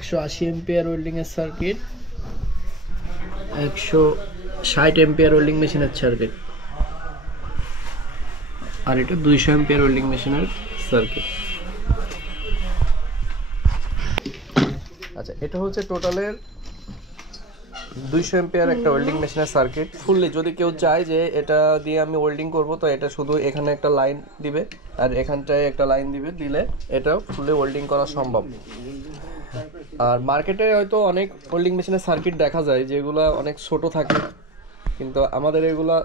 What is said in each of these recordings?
180 ampere welding এর circuit, 160 ampere welding মেশিনের circuit, আর এটা 200 এম্পিয়ার ওয়েল্ডিং মেশিনের সার্কিট। আচ্ছা, এটা হচ্ছে টোটালের 200 এম্পিয়ার একটা ওয়েল্ডিং মেশিনের সার্কিট। ফুললি যদি কেউ চায় যে এটা দিয়ে আমি ওয়েল্ডিং করব, তো এটা শুধু এখানে একটা লাইন দিবে আর এখানটায় একটা লাইন দিবে, দিলে এটা ফুললি ওয়েল্ডিং করা সম্ভব। আর মার্কেটে হয়তো অনেক ওয়েল্ডিং মেশিনের সার্কিট দেখা যায় যেগুলো অনেক ছোট থাকে, কিন্তু আমাদের এগুলা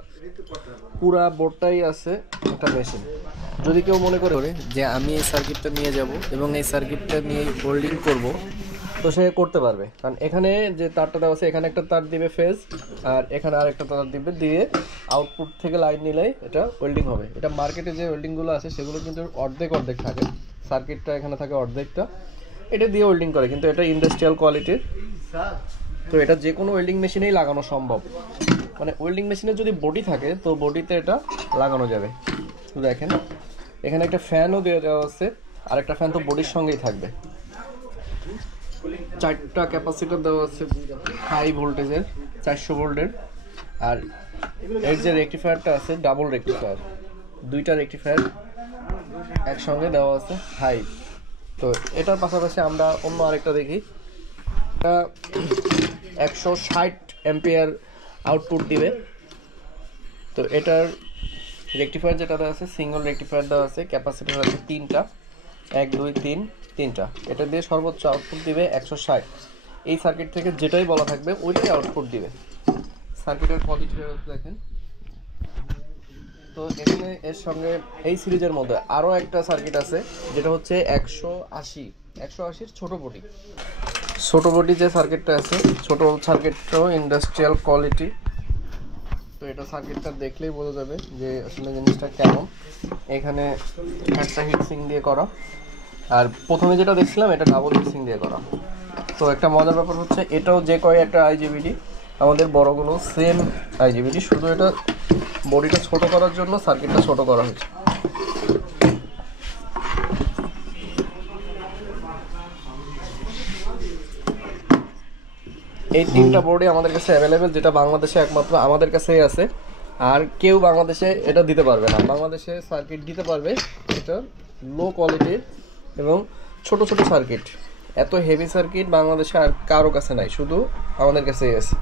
পুরা বোর্ডটাই আছে একটা মেশিন। যদি কেউ মনে করে যে আমি এই সার্কিটটা নিয়ে যাব এবং এই সার্কিটটা নিয়ে ওয়েল্ডিং করব, তো সে করতে পারবে। কারণ এখানে যে তারটা দেওয়া আছে, এখানে একটা তার দিবে ফেজ, আর এখানে আর একটা তার দিবে, দিয়ে আউটপুট থেকে লাইন নিলেই এটা ওয়েল্ডিং হবে। এটা মার্কেটে যে ওয়েল্ডিংগুলো আছে সেগুলো কিন্তু অর্ধেক থাকে, সার্কিটটা এখানে থাকে অর্ধেকটা, এটা দিয়ে ওয়েল্ডিং করে, কিন্তু এটা ইন্ডাস্ট্রিয়াল কোয়ালিটির। তো এটা যে কোনো ওয়েল্ডিং মেশিনেই লাগানো সম্ভব। মানে ওয়েল্ডিং মেশিনের যদি বডি থাকে তো বডিতে এটা লাগানো যাবে। দেখেন এখানে একটা ফ্যানও দেওয়া আছে, আর একটা ফ্যান তো বডির সঙ্গেই থাকবে। 4টা ক্যাপাসিটর দেওয়া আছে হাই ভোল্টেজের, 400 ভোল্টের। আর এর যে রেকটিফায়ারটা আছে ডাবল রেকটিফায়ার, 2টা রেকটিফায়ার একসঙ্গে দেওয়া আছে হাই। তো এটার পাশাপাশি আমরা অন্য আরেকটা দেখি, এটা 160 এম্পিয়ার আউটপুট দিবে। তো এটার রেকটিফায়ার যেটা দেওয়া আছে সিঙ্গল রেকটিফায়ার দেওয়া আছে, ক্যাপাসিটর আছে 3টা, 1 2 3 3টা। এটা দিয়ে সর্বোচ্চ আউটপুট দিবে 160। এই সার্কিট থেকে যেটাই বলা থাকবে ওইটাই আউটপুট দিবে। সার্কিটের কোয়ালিটিটা দেখেন। তো এখানে এর সঙ্গে এই সিরিজের মধ্যে আরও একটা সার্কিট আছে যেটা হচ্ছে 180-180 ছোট বডি যে সার্কিটটা আছে, ছোট সার্কিটটাও ইন্ডাস্ট্রিয়াল কোয়ালিটি। তো এটা সার্কিটটা দেখলেই বোঝা যাবে যে আসলে জিনিসটা কেমন। এখানে একটা হিটসিং দিয়ে করা, আর প্রথমে যেটা দেখছিলাম এটা ডাবল হিটসিং দিয়ে করা। তো একটা মজার ব্যাপার হচ্ছে এটাও যে কয় একটা আইজিবিডি, আমাদের বড়গুলো সেম আইজিবিডি, শুধু এটা বডিটা ছোট করার জন্য সার্কিটটা ছোট করা হয়েছে। এই 3টা বোর্ডই আমাদের কাছে অ্যাভেলেবেল, যেটা বাংলাদেশে একমাত্র আমাদের কাছেই আছে। আর কেউ বাংলাদেশে এটা দিতে পারবে না। বাংলাদেশে সার্কিট দিতে পারবে এটা লো কোয়ালিটির এবং ছোট সার্কিট। এত হেভি সার্কিট বাংলাদেশে আর কারো কাছে নাই, শুধু আমাদের কাছেই আছে।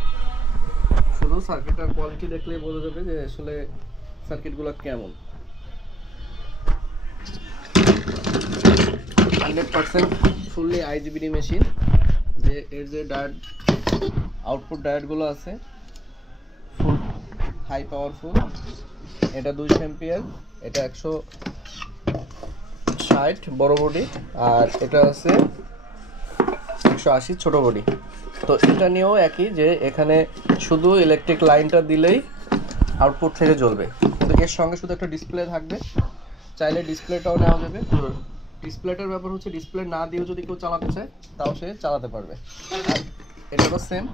শুধু সার্কিটের কোয়ালিটি দেখলেই বোঝা যাবে যে আসলে সার্কিটগুলো কেমন। 100% ফুললি আইজিবিডি মেশিন। যে এর যে ডায়োড আউটপুট ডায়োডগুলো আছে ফুল হাই পাওয়ারফুল। এটা 200 এম্পিয়ার, এটা 160 বড় বডি, আর এটা আছে 180 ছোট বডি। তো এটা নিয়েও একই, যে এখানে শুধু ইলেকট্রিক লাইনটা দিলেই আউটপুট থেকে জ্বলবে। কিন্তু এর সঙ্গে শুধু একটা ডিসপ্লে থাকবে, চাইলে ডিসপ্লেটাও নেওয়া যাবে। ডিসপ্লেটার ব্যাপার হচ্ছে ডিসপ্লে না দিয়েও যদি কেউ চালাতে চায় তাও সে চালাতে পারবে। আর এটাও সেম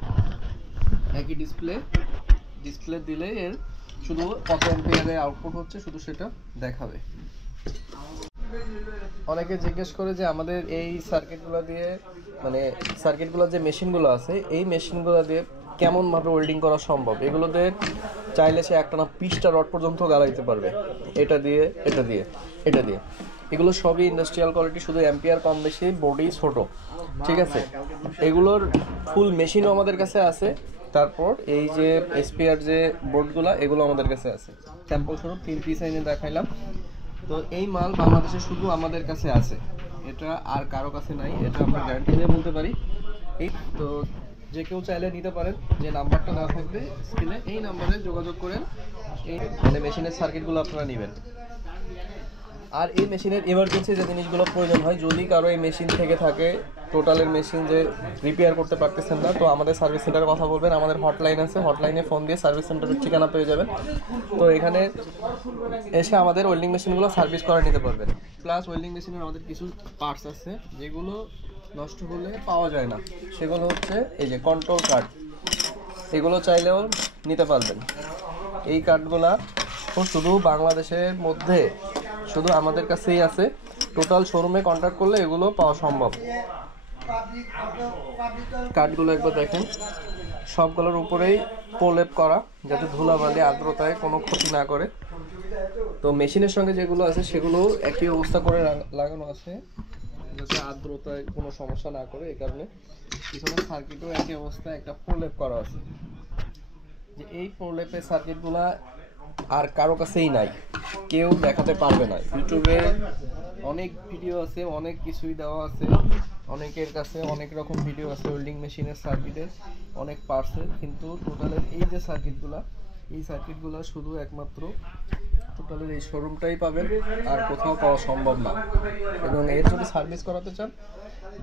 একই ডিসপ্লে দিলে এর শুধু কত এম্পিয়ারে আউটপুট হচ্ছে শুধু সেটা দেখাবে। অনেকে জিজ্ঞেস করে যে আমাদের এই সার্কিটগুলো দিয়ে, মানে সার্কিটগুলো যে মেশিনগুলো আছে এই মেশিনগুলো দিয়ে কেমনভাবে ওয়েল্ডিং করা সম্ভব। এগুলোতে চাইলে সে একটানা 20টা রড পর্যন্ত গালাইতে পারবে, এটা দিয়ে এগুলো সবই ইন্ডাস্ট্রিয়াল কোয়ালিটি, শুধু এম্পিয়ার কম বেশি, বডি ছোট, ঠিক আছে। এগুলোর ফুল মেশিনও আমাদের কাছে আছে। তারপর এই যে এসপিআর যে বোর্ডগুলো এগুলো আমাদের কাছে আছে। স্যাম্পল স্বরূপ 3 পিস এনে দেখাইলাম। তো এই মাল বাংলাদেশে শুধু আমাদের কাছে আছে, এটা আর কারো কাছে নাই, এটা আমরা গ্যারান্টি দিয়ে বলতে পারি। এই তো যে কেউ চাইলে নিতে পারেন, যে নাম্বারটা দেওয়া থাকবে স্ক্রিনে, এই নাম্বারে যোগাযোগ করেন এই মানে মেশিনের সার্কিটগুলো আপনারা নেবেন। আর এই মেশিনের এমার্জেন্সি যে জিনিসগুলো প্রয়োজন হয়, যদি কারো এই মেশিন থেকে থাকে টোটালের মেশিন যে রিপেয়ার করতে পারতেছেন না, তো আমাদের সার্ভিস সেন্টারে কথা বলবেন। আমাদের হটলাইন আছে, হটলাইনে ফোন দিয়ে সার্ভিস সেন্টারের ঠিকানা পেয়ে যাবেন। তো এখানে এসে আমাদের ওয়েল্ডিং মেশিনগুলো সার্ভিস করে নিতে পারবেন। প্লাস ওয়েল্ডিং মেশিনের আমাদের কিছু পার্টস আছে যেগুলো নষ্ট হলে পাওয়া যায় না, সেগুলো হচ্ছে এই যে কন্ট্রোল কার্ড, এগুলো চাইলেও নিতে পারবেন। এই কার্ডগুলা শুধু বাংলাদেশের মধ্যে শুধু আমাদের কাছেই আছে। টোটাল শোরুমে কন্ট্যাক্ট করলে এগুলো পাওয়া সম্ভব। কাঠগুলো একবার দেখেন, সবগুলোর উপরেই প্রলেপ করা যাতে ধুলাবালি আর্দ্রতায় কোনো ক্ষতি না করে। তো মেশিনের সঙ্গে যেগুলো আছে সেগুলো একই অবস্থা করে লাগানো আছে যাতে আর্দ্রতায় কোনো সমস্যা না করে। এই কারণে পিছনের সার্কিটও একই অবস্থায় একটা প্রলেপ করা আছে। যে এই প্রলেপের সার্কিটগুলা আর কারো কাছেই নাই, কেউ দেখাতে পারবে না। ইউটিউবে অনেক ভিডিও আছে, অনেক কিছুই দেওয়া আছে, অনেকের কাছে অনেক রকম ভিডিও আছে ওয়েল্ডিং মেশিনের সার্কিটের অনেক পার্টসের, কিন্তু টোটালের এই যে সার্কিটগুলা, এই সার্কিটগুলো শুধু একমাত্র টোটালের এই শোরুমটাই পাবেন, আর কোথাও পাওয়া সম্ভব না। এবং এর যদি সার্ভিস করাতে চান,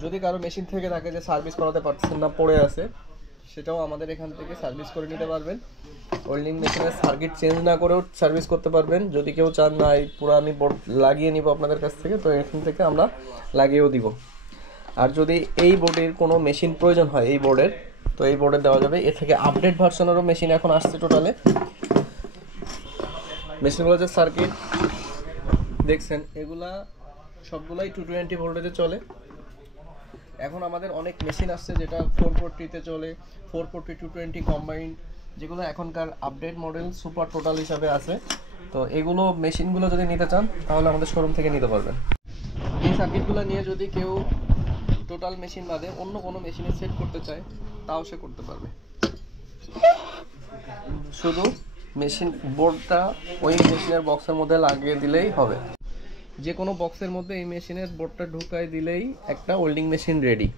যদি কারো মেশিন থেকে থাকে যে সার্ভিস করাতে পারছেন না, পড়ে আছে, সেটাও আমাদের এখান থেকে সার্ভিস করে নিতে পারবেন। ওয়েল্ডিং মেশিনের সার্কিট চেঞ্জ না করেও সার্ভিস করতে পারবেন। যদি কেউ চান না এই পুরো আমি বোর্ড লাগিয়ে নিব আপনাদের কাছ থেকে, তো এখান থেকে আমরা লাগিয়েও দিব। আর যদি এই বোর্ডের কোনো মেশিন প্রয়োজন হয় এই বোর্ডের, তো এই বোর্ডে দেওয়া যাবে। এর থেকে আপডেট ভার্সনেরও মেশিন এখন আসছে। টোটালে মেশিনগুলো যে সার্কিট দেখছেন এগুলা সবগুলাই 220 ভোল্টেজে চলে। এখন আমাদের অনেক মেশিন আসছে যেটা 440-তে চলে, 440 220 কম্বাইন্ড, যেগুলো এখনকার আপডেট মডেল সুপার টোটাল হিসাবে আছে। তো এগুলো মেশিনগুলো যদি নিতে চান তাহলে আমাদের শোরুম থেকে নিতে পারবেন। এই সার্কিটগুলো নিয়ে যদি কেউ টোটাল মেশিন বাদে অন্য কোনো মেশিনে সেট করতে চায় তাও সে করতে পারবে। শুধু মেশিন বোর্ডটা ওই মেশিনের বক্সের মধ্যে লাগিয়ে দিলেই হবে। যে কোনো বক্সের মধ্যে এই মেশিনের বোর্ডটা ঢুকাই দিলেই একটা ওয়েল্ডিং মেশিন রেডি।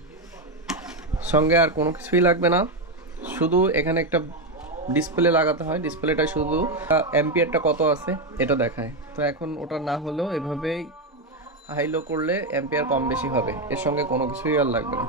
সঙ্গে আর কোনো কিছুই লাগবে না, শুধু এখানে একটা ডিসপ্লে লাগাতে হয়। ডিসপ্লেটা শুধু অ্যাম্পিয়ারটা কত আছে এটা দেখায়। তো এখন ওটা না হলেও এভাবেই হাই লো করলে অ্যাম্পিয়ার কম বেশি হবে, এর সঙ্গে কোনো কিছুই আর লাগবে না।